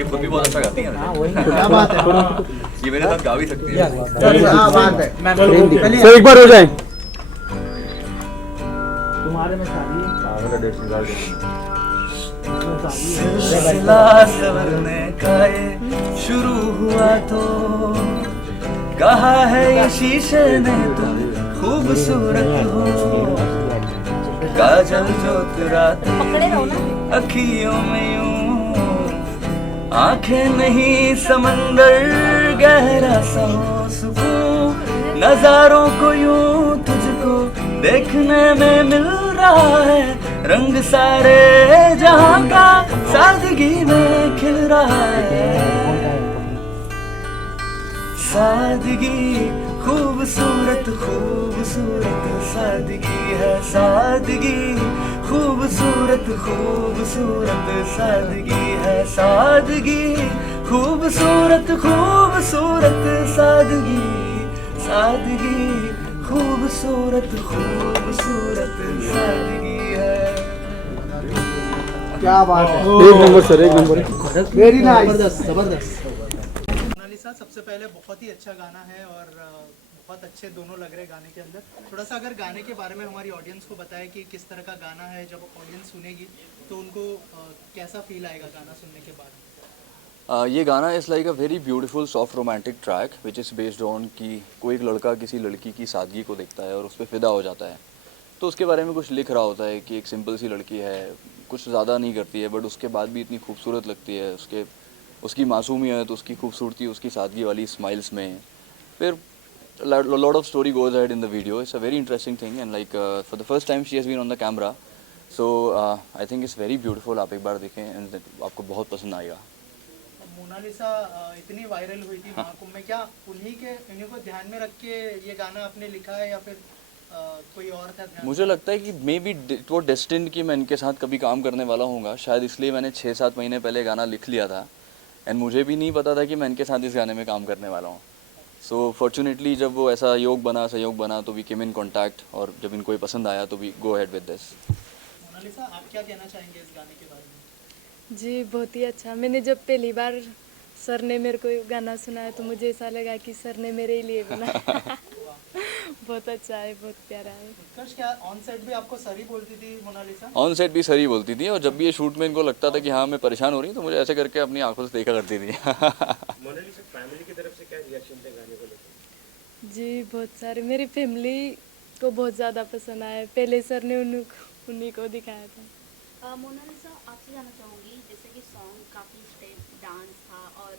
ये खुद भी बहुत अच्छा गाती है। क्या बात है, ये मेरे साथ गा भी सकती है। क्या बात है। सर एक बार हो जाए। तुम्हारे में शादी सिलसिला सवरने का ये शुरू हुआ तो कहा है ये शीशे ने तुम खूबसूरत हो, काजल जो तुराती अखियों में यूं, आंखें नहीं समंदर गहरा सा हो सुकून, नजारों को यूं तुझको देखने में मिल रहा है, रंग सारे जहां का सादगी में खिल रहा है। सादगी खूबसूरत खूबसूरत सादगी है, सादगी खूबसूरत खूबसूरत सादगी है, सादगी खूबसूरत खूबसूरत सादगी, सादगी खूबसूरत खूबसूरत सादगी है। क्या बात है, एक नंबर सर, एक नंबर। वेरी नाइस, जबरदस्त। मोनालिसा, सबसे पहले बहुत ही अच्छा गाना है और बहुत अच्छे दोनों लग रहे गाने के अंदर। थोड़ा सा अगर गाने के बारे में हमारी ऑडियंस को बताएं कि किस तरह का गाना है, जब ऑडियंस सुनेगी तो उनको कैसा फील आएगा गाना सुनने के बाद? ये गाना is like a very beautiful soft romantic track which is based on कि कोई एक लड़का किसी लड़की की सादगी को देखता है और उस पर फ़िदा हो जाता है, तो उसके बारे में कुछ लिख रहा होता है कि एक सिंपल सी लड़की है, कुछ ज़्यादा नहीं करती है, बट उसके बाद भी इतनी खूबसूरत लगती है, उसकी मासूमियत, उसकी खूबसूरती, उसकी सादगी वाली स्माइल्स में। फिर lot of story goes ahead in the video. It's a very interesting thing and like for the first time she has been on the camera, so I think it's very beautiful. आप एक बार देखें and आपको बहुत पसंद आएगा। Mona Lisa इतनी viral हुई थी महाकुंभ में, क्या उन्हीं को ध्यान में रख के ये गाना आपने लिखा है या फिर कोई और था ध्यान? मुझे लगता है कि may be it was destined कि मैं इनके साथ कभी काम करने वाला हूँगा, शायद इसलिए मैंने 6-7 महीने पहले गाना लिख लिया था एंड मुझे भी नहीं पता था कि मैं इनके साथ इस गाने में काम करने वाला हूँ। सो फॉर्चुनेटली जब वो ऐसा सहयोग बना तो वी केम इन कॉन्टैक्ट, और जब इनको ये पसंद आया तो we go ahead with this. Monalisa, आप क्या कहना चाहेंगे इस गाने के बारे में? जी बहुत ही अच्छा। मैंने जब पहली बार सर ने मेरे को गाना सुनाया तो मुझे ऐसा लगा कि सर ने मेरे लिए बनाया। बहुत अच्छा है, बहुत प्यारा है। उत्कर्ष, क्या ऑन सेट भी आपको सर ही बोलती थी मोनालिसा? ऑन सेट भी सही बोलती थी, और जब भी ये शूट में इनको लगता था कि हाँ मैं परेशान हो रही हूँ तो मुझे ऐसे करके अपनी आंखों से देखा करती थी। मोनालिसा, फैमिली की तरफ से क्या रिएक्शन थे गाने को लेकर? जी बहुत सारे, मेरी फैमिली को बहुत ज़्यादा पसंद आया। पहले सर ने उन्हीं को दिखाया था। मोनालिसा, आपसे जानना चाहूँगी, जैसे कि सॉन्ग काफ़ी स्टेप डांस था और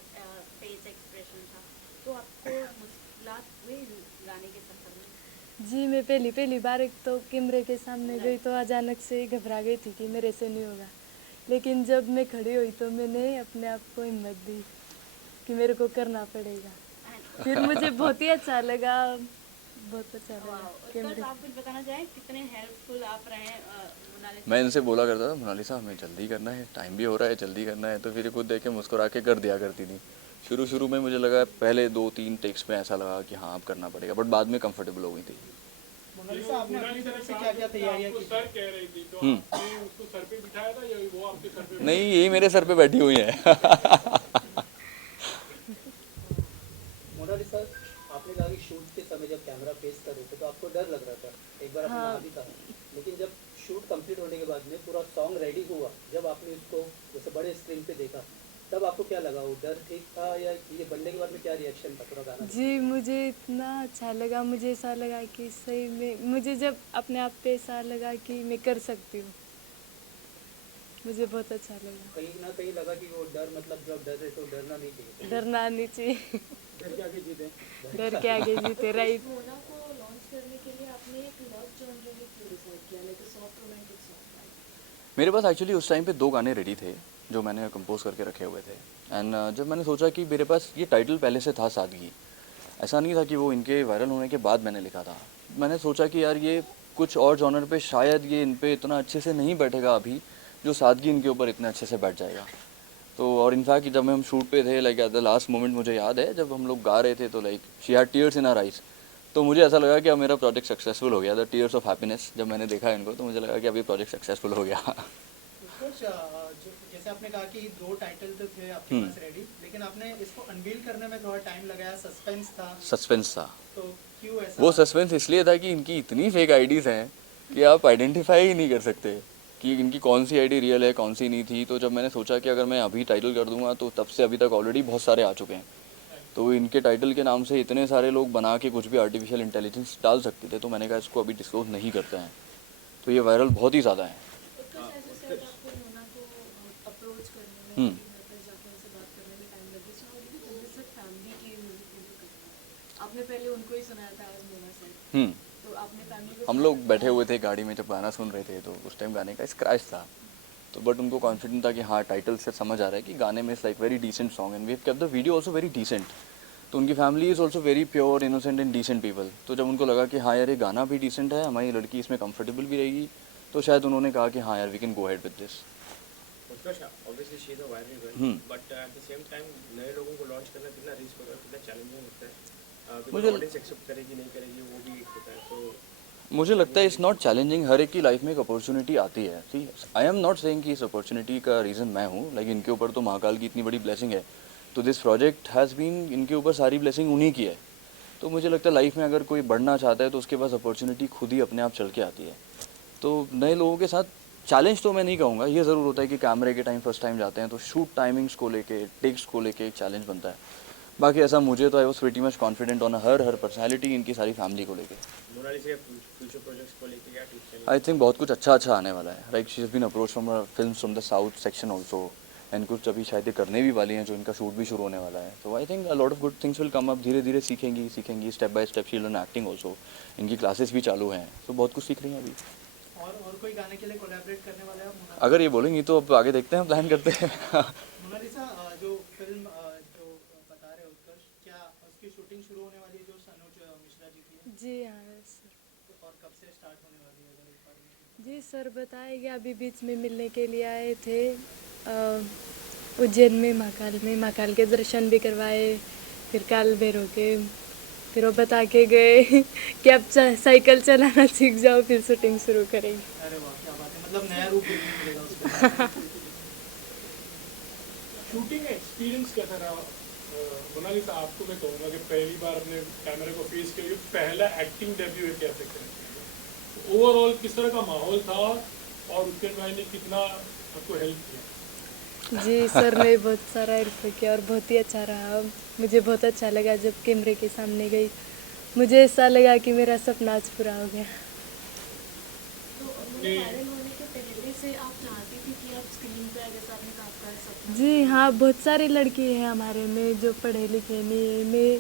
फेस एक्सप्रेशन था, तो आपको मुश्किलात हुई गाने के सफर में? जी मैं पहली बार एक तो कैमरे के सामने गई तो अचानक से घबरा गई थी कि मेरे से नहीं होगा, लेकिन जब मैं खड़ी हुई तो मैंने अपने आप को हिम्मत दी कि मेरे को करना पड़ेगा। फिर मुझे बहुत ही अच्छा लगा, बहुत अच्छा लगा। उत्कर्ष, आप कुछ बताना चाहें, कितने हेल्पफुल आप रहे मोनालिसा? मैं इनसे बोला करता था, मोनालिसा हमें जल्दी करना है, टाइम भी हो रहा है, जल्दी करना है, तो फिर खुद देख के मुस्कुरा के कर दिया करती थी। शुरू में मुझे लगा, पहले 2-3 टेक्स में ऐसा लगा कि हाँ अब करना पड़ेगा, बट बाद में कंफर्टेबल हो गई थी। मोनालिसा, आपने अपनी तरफ से क्या क्या तैयारियां की? सर कह रही थी, तो आपने उसको सर पे बिठाया था या वो आपके सर पे? नहीं, यही मेरे सर पे बैठी हुई है। मोनालिसा, आपने कहा कि शूट के समय जब कैमरा फेस कर रहे थे तो आपको डर लग रहा था, एक बार आपने कहा भी था, लेकिन जब शूट कंप्लीट होने के बाद में पूरा सॉन्ग रेडी हुआ, जब आपने उसको जैसे बड़े स्क्रीन पे देखा, तब आपको क्या लगा? वो डर ठीक था या ये बनने के बाद में क्या रिएक्शन था पूरा गाना? जी मुझे इतना अच्छा लगा, मुझे ऐसा लगा कि सही में, मुझे जब अपने आप पे ऐसा लगा कि मैं कर सकती हूँ, मुझे बहुत अच्छा लगा। कहीं ना कहीं लगा कि वो डर, मतलब जब डर रहे तो डरना नहीं चाहिए। डरना नहीं चाहिए। डर के आगे जीते। डर के आगे जीते, राइट। मोना को लॉन्च करने के लिए आपने एक लव जॉनर भी क्यों डिसाइड किया, लाइक सॉफ्ट रोमांटिक सॉन्ग? मेरे पास एक्चुअली उस टाइम पे 2 गाने रेडी थे जो मैंने कंपोज करके रखे हुए थे, एंड जब मैंने सोचा कि मेरे पास ये टाइटल पहले से था सादगी, ऐसा नहीं था कि वो इनके वायरल होने के बाद मैंने लिखा था। मैंने सोचा कि यार ये कुछ और जॉनर पे शायद ये इन पे इतना अच्छे से नहीं बैठेगा अभी, जो सादगी इनके ऊपर इतने अच्छे से बैठ जाएगा। तो और इनफैक्ट जब हम शूट पे थे, like at the last moment मुझे याद है जब हम लोग गा रहे थे तो like she had tears in her eyes, तो मुझे ऐसा लगा कि अब मेरा प्रोजेक्ट सक्सेसफुल हो गया। द टीयर्स ऑफ हैप्पीनेस, जब मैंने देखा इनको तो मुझे लगा कि अब ये प्रोजेक्ट सक्सेसफुल हो गया। उत्कर्ष, जैसे आपने कहा कि 2 टाइटल तो थे आपके पास रेडी, लेकिन आपने इसको अनवील करने में थोड़ा टाइम लगाया, सस्पेंस था, सस्पेंस था। तो क्यों ऐसा? वो सस्पेंस इसलिए था कि इनकी इतनी फेक आईडीज़ हैं कि आप आइडेंटिफाई ही नहीं कर सकते कि इनकी कौन सी आईडी रियल है, कौन सी नहीं थी। तो जब मैंने सोचा कि अगर मैं अभी टाइटल कर दूंगा तो तब से अभी तक ऑलरेडी बहुत सारे आ चुके हैं, तो इनके टाइटल के नाम से इतने सारे लोग बना के कुछ भी आर्टिफिशियल इंटेलिजेंस डाल सकते थे, तो मैंने कहा इसको अभी डिस्क्लोज नहीं करते हैं। तो ये वायरल बहुत ही ज़्यादा है। आपने पहले उनको ही सुनाया था आज मोना से, तो आपने फैमिली को हम लोग बैठे हुए थे गाड़ी में जब गाना सुन रहे थे, तो उस टाइम गाने का स्क्रैच था, तो बट उनको कॉन्फिडेंट था कि हाँ टाइटल से समझ आ रहा है कि गाने में it's like very decent song and we have kept the video also very decent. तो उनकी family is also very pure, innocent and decent people. तो जब उनको लगा कि हाँ यार ये गाना भी डिसेंट है, हमारी लड़की इसमें कंफर्टेबल भी रहेगी, तो शायद उन्होंने कहा कि हाँ यार we can go head with this. Utkarsh, obviously she is a viral girl, but at the same time नए लोगों को लॉन्च करना कितना रिस्क होता है, कितना चैलेंजिंग होता है, मुझे ऑडियंस एक्सेप्ट करेगी नहीं करेगी वो भी एक होता है। तो मुझे लगता है इट्स नॉट चैलेंजिंग, हर एक की लाइफ में एक अपॉर्चुनिटी आती है। सी आई एम नॉट सेइंग कि इस अपॉर्चुनिटी का रीज़न मैं हूँ, लाइक इनके ऊपर तो महाकाल की इतनी बड़ी ब्लेसिंग है, तो दिस प्रोजेक्ट हैज़ बीन, इनके ऊपर सारी ब्लेसिंग उन्हीं की है। तो मुझे लगता है लाइफ में अगर कोई बढ़ना चाहता है तो उसके पास अपॉर्चुनिटी खुद ही अपने आप चल के आती है। तो नए लोगों के साथ चैलेंज तो मैं नहीं कहूँगा, ये ज़रूर होता है कि कैमरे के टाइम फर्स्ट टाइम जाते हैं तो शूट टाइमिंग्स को लेके, टेक्स्ट को लेके एक चैलेंज बनता है। बाकी ऐसा मुझे तो I was pretty much confident on her personality, इनकी सारी फैमिली को लेके। मोनालिसा के फ्यूचर प्रोजेक्ट्स को लेके क्या टिप्स? आई थिंक बहुत कुछ अच्छा आने वाला है। Like she has been approach from films from the south section also, and कुछ अभी शायद ये करने भी वाली हैं जो इनका शूट भी शुरू होने वाला है। तो I think a lot of good things will come up, धीरे धीरे सीखेंगी step by step. She learn acting also, इनकी क्लासेस भी चालू हैं, तो बहुत कुछ सीख रही हैं अभी। और कोई गाने के लिए कोलैबोरेट करने वाले हैं आप मोनालिसा? अगर ये बोलेंगी तो अब आगे देखते हैं, प्लान करते हैं। मोनालिसा, जो फिल्म जो बता रहे हो उत्कर्ष, क्या उसकी शूटिंग शुरू होने वाली है जो सनोज मिश्रा जी की है? जी हाँ सर। तो और कब से स्टार्ट होने वाली है, अगर एक बार में? जी सर बताएंगे, अभी बीच में मिलने के लिए आए थे उज्जैन में, महाकाल के दर्शन भी करवाए, फिर काल भैरव के, फिर वो बता के गए कि अब साइकिल चलाना सीख जाओ फिर शूटिंग शुरू करेंगे। अरे वाह, क्या बात है, मतलब नया रूप देखने मिलेगा उसको। शूटिंग एक्सपीरियंस कैसा रहा? मोनालिसा, आपको मैं कहूँगा कि पहली बार अपने कैमरे को फेस के लिए पहला एक्टिंग डेब्यू है, कैसे करें? ओवरऑल किस तरह का माहौल था और उत्कर्ष भाई ने कितना आपको हेल्प किया? जी सर ने बहुत सारा हेल्प किया और बहुत ही अच्छा रहा। मुझे बहुत अच्छा लगा जब कैमरे के सामने गई, मुझे ऐसा लगा कि मेरा सपना आज पूरा हो गया। अपने वायरल होने के पहले से आप चाहती थी कि आप स्क्रीन पे, जैसा आपने कहा आपका सपना? जी हाँ, बहुत सारी लड़की हैं हमारे में जो पढ़े लिखे नहीं है। मैं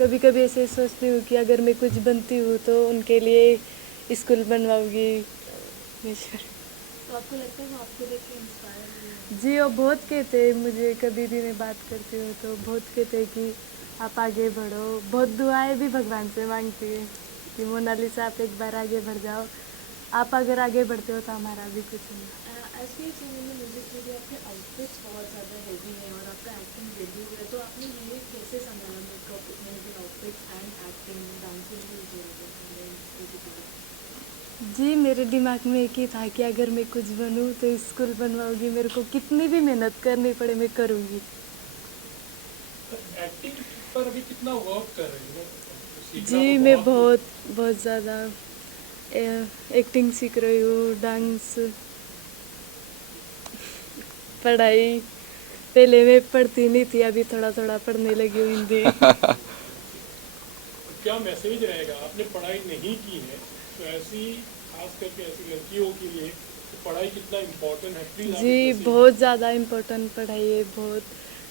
कभी कभी ऐसे सोचती हूँ कि अगर मैं कुछ बनती हूँ तो उनके लिए स्कूल बनवाऊँगी। तो आपको लगता है वो आपको देख के इंस्पायर हुई? जी वो बहुत कहते हैं, मुझे कभी भी मैं बात करती हूँ तो बहुत कहते हैं कि आप आगे बढ़ो। बहुत दुआएं भी भगवान से मांगती है कि मोनालिसा आप एक बार आगे बढ़ जाओ, आप अगर आगे बढ़ते हो तो हमारा भी कुछ होगा। ऐसे ही समय में म्यूजिक वीडियो आपके आउटफिट्स बहुत ज़्यादा हेवी है और आपका एक्टिंग डेब्यू है, तो आपने ये कैसे संभाला makeup, outfit and acting, dancing भी ज़रूरत? जी मेरे दिमाग में एक ही था कि अगर मैं कुछ बनूँ तो स्कूल बनवाऊँगी, मेरे को कितनी भी मेहनत करनी पड़े मैं करूँगी। एक्टिंग पर अभी कितना वर्क कर रही हो? सीखना जी तो मैं बहुत बहुत ज़्यादा एक्टिंग सीख रही हूँ, डांस, पढ़ाई। पहले मैं पढ़ती नहीं थी, अभी थोड़ा थोड़ा पढ़ने लगी हूँ हिंदी। क्या मैसेज रहेगा? आपने पढ़ाई नहीं की है तो ऐसी, खास करके ऐसी लड़कियों के लिए तो पढ़ाई कितना इम्पोर्टेंट है? प्लीज जी बहुत ज़्यादा इम्पोर्टेंट पढ़ाई है, बहुत।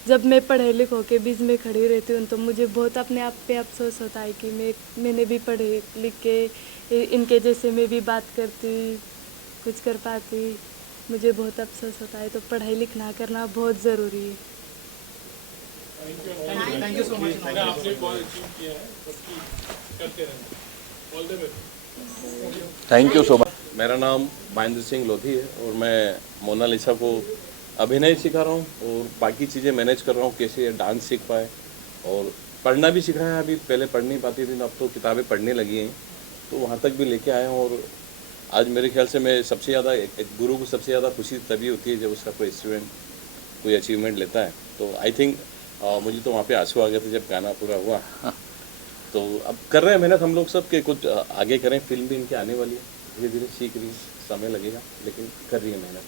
जब मैं पढ़े लिखों के बीच में खड़ी रहती हूँ तो मुझे बहुत अपने आप पे अफसोस होता है कि मैंने भी पढ़े लिख के इनके जैसे मैं भी बात करती, कुछ कर पाती। मुझे बहुत अफसोस होता है, तो पढ़ाई लिखना करना बहुत ज़रूरी है। Thank you so much. मैंने आपने बहुत अचीव किया है, सबकी करते रहना। All the best. Thank you so much. मेरा नाम महेंद्र सिंह लोधी है और मैं मोनालिसा को अभिनय सिखा रहा हूँ और बाकी चीज़ें मैनेज कर रहा हूँ, कैसे डांस सीख पाए और पढ़ना भी सीख रहा है। अभी पहले पढ़ नहीं पाती थी, अब तो किताबें पढ़ने लगी हैं, तो वहाँ तक भी लेके आया हूँ और आज मेरे ख्याल से मैं सबसे ज़्यादा एक गुरु को सबसे ज़्यादा खुशी तभी होती है जब उसका कोई स्टूडेंट कोई अचीवमेंट लेता है। तो आई थिंक मुझे तो वहाँ पे आंसू आ गए थे जब गाना पूरा हुआ। तो अब कर रहे हैं मेहनत हम लोग सब के कुछ आगे करें, फिल्म भी इनकी आने वाली है, धीरे धीरे सीख रही है, समय लगेगा लेकिन कर रही है मेहनत।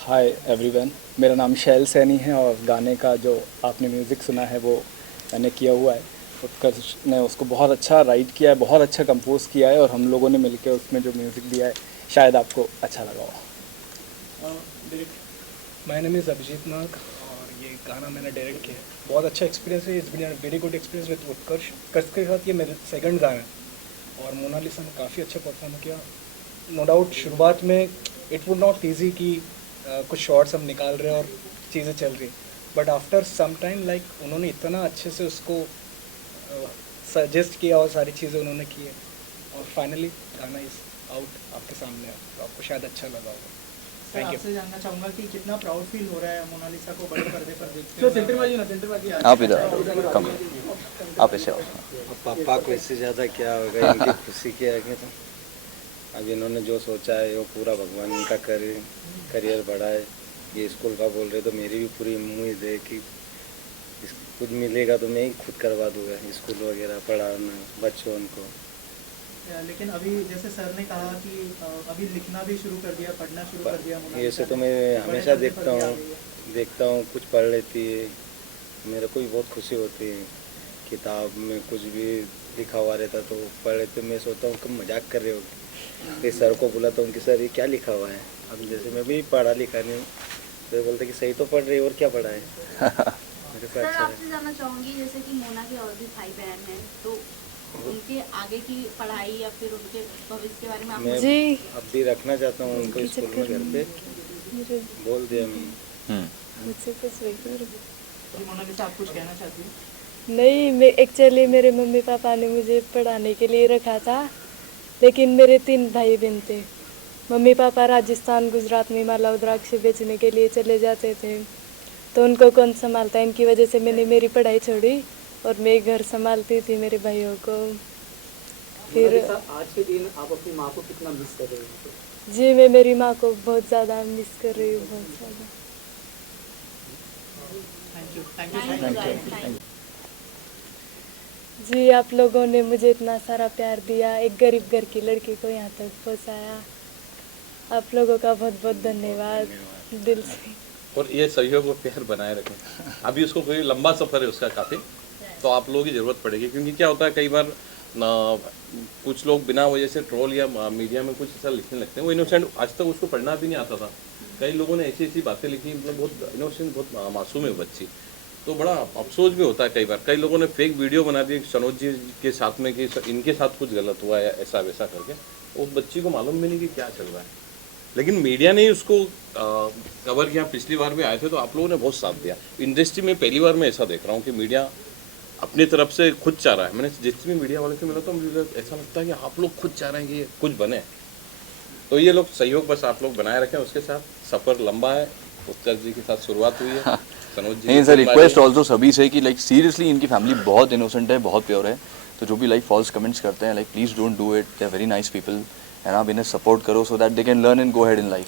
हाय एवरीवन, मेरा नाम शैल सैनी है और गाने का जो आपने म्यूज़िक सुना है वो मैंने किया हुआ है। उत्कर्ष ने उसको बहुत अच्छा राइट किया है, बहुत अच्छा कंपोज किया है और हम लोगों ने मिलकर उसमें जो म्यूज़िक दिया है शायद आपको अच्छा लगा हो। माय नेम इज़ अभिजीत नाग और ये गाना मैंने डायरेक्ट किया है। बहुत अच्छा एक्सपीरियंस है, it's been a very good experience with Utkarsh. Utkarsh के साथ ये मेरा सेकंड गाना है और मोनालिसा ने काफ़ी अच्छा परफॉर्म किया। नो डाउट शुरुआत में इट वुड नॉट ईजी कि कुछ शॉर्ट्स हम निकाल रहे हैं और चीज़ें चल रही, but after some time like उन्होंने इतना अच्छे से उसको सजेस्ट किया और सारी चीज़ें उन्होंने की है और फाइनली गाना इज आउट आपके सामने है, तो आपको शायद अच्छा लगा होगा। सर आपसे जानना चाहूँगा कि कितना प्राउड फील हो रहा है मोनालिसा को बड़े पर्दे पर देखते तो सेंटर बाजी आप इधर कम, आप ऐसे आओ। पापा को इससे ज़्यादा क्या होगा, इनकी खुशी क्या है। तो अब इन्होंने जो सोचा है वो पूरा भगवान इनका करियर बढ़ाए। ये स्कूल का बोल रहे तो मेरी भी पूरी उम्मीद है कि कुछ मिलेगा तो मैं ही खुद करवा दूँगा, स्कूल वगैरह पढ़ाना बच्चों को। लेकिन अभी जैसे सर ने कहा कि अभी लिखना भी शुरू कर दिया, पढ़ना शुरू कर दिया। ऐसे तो मैं हमेशा देखता हूँ कुछ पढ़ लेती है, मेरे को भी बहुत खुशी होती है। किताब में कुछ भी लिखा हुआ रहता तो पढ़ लेते, मैं सोचता हूँ कि मजाक कर रहे हो। फिर सर को बुलाता हूँ कि सर ये क्या लिखा हुआ है। अब जैसे मैं भी पढ़ा लिखा नहीं हूँ तो बोलते कि सही तो पढ़ रही और क्या पढ़ा है। सर आपसे जानना चाहूँगी जैसे कि मोना के और भी भाई बहन हैं, तो उनके आगे की पढ़ाई या फिर उनके भविष्य के बारे में आप मैं जी अब भी रखना चाहता हूँ उनको स्कूल में, घर पे बोल दिया मैं। मुझसे कुछ नहीं। मोनालिसा आप कुछ कहना चाहती हैं? नहीं, मैं एक्चुअली मेरे मम्मी पापा ने मुझे पढ़ाने के लिए रखा था, लेकिन मेरे 3 भाई बहन थे। मम्मी पापा राजस्थान गुजरात में माला रुद्राक्ष बेचने के लिए चले जाते थे, तो उनको कौन संभालता, इनकी वजह से मैंने मेरी पढ़ाई छोड़ी और मैं घर संभालती थी मेरे भाइयों को। फिर आज के दिन आप अपनी माँ को कितना मिस कर रहे हो? जी मैं मेरी माँ को बहुत ज़्यादा मिस कर रही हूँ, बहुत ज़्यादा। Thank you. जी आप लोगों ने मुझे इतना सारा प्यार दिया, एक गरीब घर की लड़की को यहाँ तक पहुँचाया। आप लोगों का बहुत बहुत धन्यवाद दिल से। और ये सहयोग और प्यार बनाए रखें। अभी उसको कोई लंबा सफ़र है उसका काफ़ी, तो आप लोगों की ज़रूरत पड़ेगी, क्योंकि क्या होता है कई बार ना कुछ लोग बिना वजह से ट्रोल या मीडिया में कुछ ऐसा लिखने लगते हैं। वो इनोसेंट, आज तक उसको पढ़ना भी नहीं आता था। कई लोगों ने ऐसी ऐसी बातें लिखी, मतलब बहुत इनोसेंट, बहुत मासूम है बच्ची। तो बड़ा अफसोस भी होता है कई बार। कई लोगों ने फेक वीडियो बना दी सनोज जी के साथ में कि इनके साथ कुछ गलत हुआ है, ऐसा वैसा करके। वो बच्ची को मालूम भी नहीं कि क्या चल रहा है, लेकिन मीडिया ने उसको कवर किया। पिछली बार भी आए थे तो आप लोगों ने बहुत साथ दिया। इंडस्ट्री में पहली बार मैं ऐसा देख रहा हूँ कि मीडिया अपनी तरफ से खुद चाह रहा है। मैंने जितने भी मीडिया वाले से मिला तो मुझे ऐसा लगता है कि आप लोग खुद चाह रहे हैं कि कुछ बने। तो ये लोग सहयोग बस आप लोग बनाए रखें। उसके साथ सफ़र लंबा है, उत्कर्ष जी के साथ शुरुआत हुई है। नहीं सर, रिक्वेस्ट ऑल्सो सभी से कि लाइक सीरियसली इनकी फैमिली बहुत इनोसेंट है, बहुत प्योर है। तो जो भी लाइक फॉल्स कमेंट्स करते हैं, like please don't do it, they are very nice people and आप इन्हें सपोर्ट करो so that they can learn and go head in life.